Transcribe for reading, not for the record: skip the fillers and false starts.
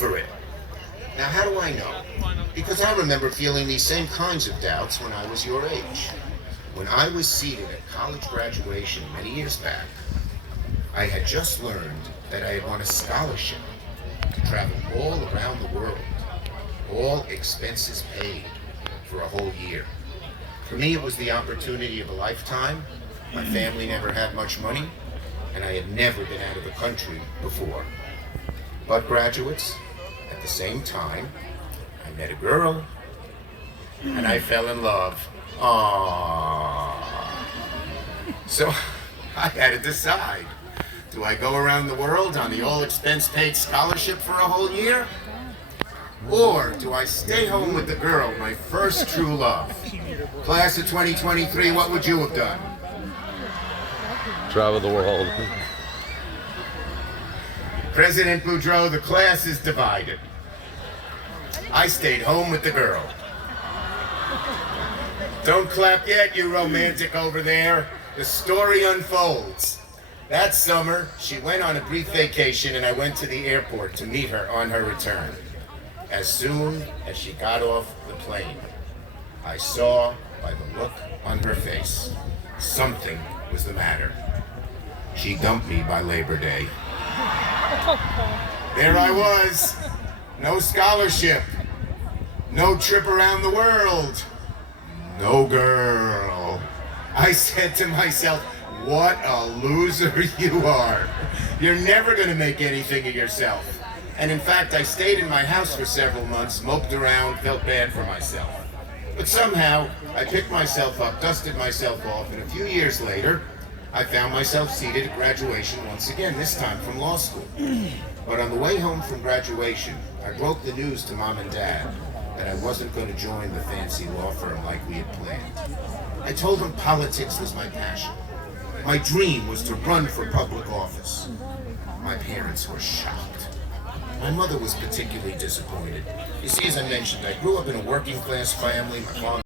for it. Now, how do I know? Because I remember feeling these same kinds of doubts when I was your age. When I was seated at college graduation many years back, I had just learned that I had won a scholarship to travel all around the world, all expenses paid, for a whole year. For me, it was the opportunity of a lifetime. My family never had much money, and I had never been out of the country before. But graduates, at the same time, I met a girl, and I fell in love. Aww. So I had to decide. Do I go around the world on the all-expense-paid scholarship for a whole year? Or do I stay home with the girl, my first true love? Class of 2023, what would you have done? Travel the world. President Boudreaux, the class is divided. I stayed home with the girl. Don't clap yet, you romantic over there. The story unfolds. That summer, she went on a brief vacation and I went to the airport to meet her on her return. As soon as she got off the plane, I saw by the look on her face, something was the matter. She dumped me by Labor Day. There I was, no scholarship, no trip around the world, no girl. I said to myself, what a loser you are. You're never gonna make anything of yourself. And in fact, I stayed in my house for several months, moped around, felt bad for myself. But somehow, I picked myself up, dusted myself off, and a few years later, I found myself seated at graduation once again, this time from law school. But on the way home from graduation, I broke the news to Mom and Dad that I wasn't going to join the fancy law firm like we had planned. I told them politics was my passion. My dream was to run for public office. My parents were shocked. My mother was particularly disappointed. You see, as I mentioned, I grew up in a working class family. My mom